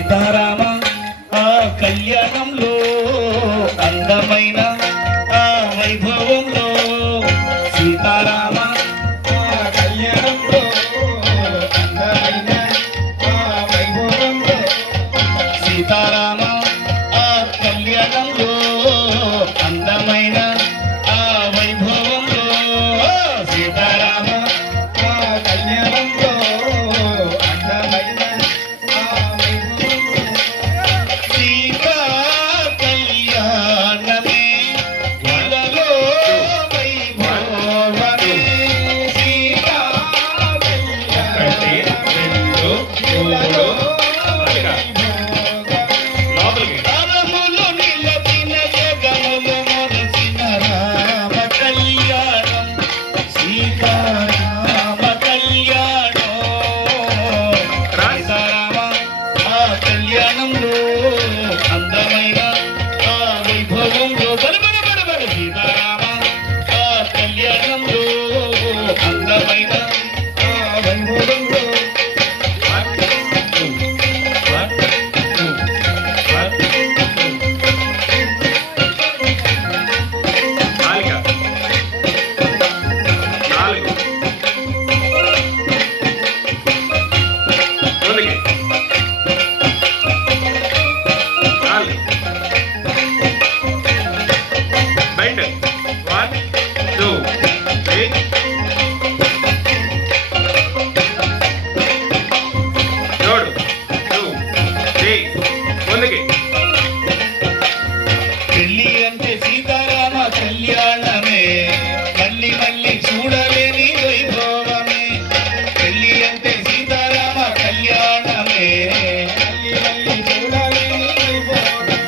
సీతారామ ఆ కళ్యాణంలో అందమైన ఆ వైభవంలో సీతారామ ఆ కళ్యాణంలో అందమైన ఆ వైభవంలో సీతారామ ఆ కళ్యాణంలో అందమైన ఆ వైభవంలో సీతారామ ఆ కళ్యాణంలో అందమైన ఆ వైభవంలో సీతా కళ్యాణమే వలలో వైభవమే సీతా కళ్యాణమే వలలో కళ్యాణంలో అందమైన ఆ వైభవంలో సీతారామ ఆ కళ్యాణంలో అందమైన ఆ వైభవంలో One, two, three. Jodu, two, three. ముందుకి. పెళ్లి అంటే సీతారామ కళ్యాణమే మళ్ళీ మళ్ళీ చూడలేని వైభవమే పెళ్లి అంటే సీతారామ కళ్యాణమే మళ్ళీ మళ్ళీ చూడలేని వైభవమే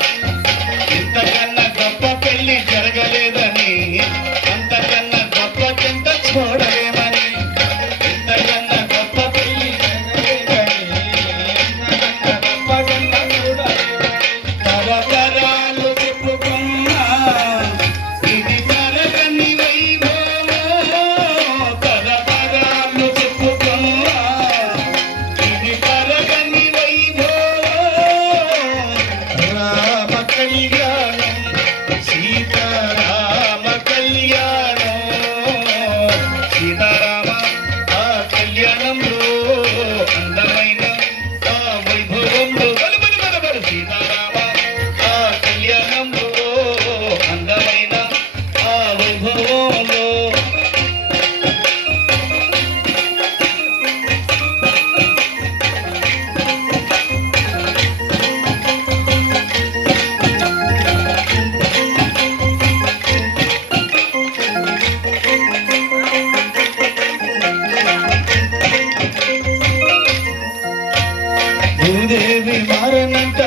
ఇంతకన్నా గొప్ప పెళ్లి జరగలేదని అంతకన్నా గొప్ప చెంత చూడలేమని ఇంతకన్నా గొప్ప పెళ్లి జరగలేదని ఇంతకన్నా గొప్ప చెంత చూడలేమని తరతరాలు చెప్పుకున్నా ఇది తరగని వైభవమో తరతరాలు చెప్పుకున్నా ఇది తరగని వైభవం రామ కళ్యాణం సీతారామ కళ్యాణం సీతారామ ఆ కళ్యాణంలో అందమైన ఆ వైభవంలో సీతారామ ఆ కళ్యాణంలో అందమైన ఆ వైభవంలో భూదేవి మారనంట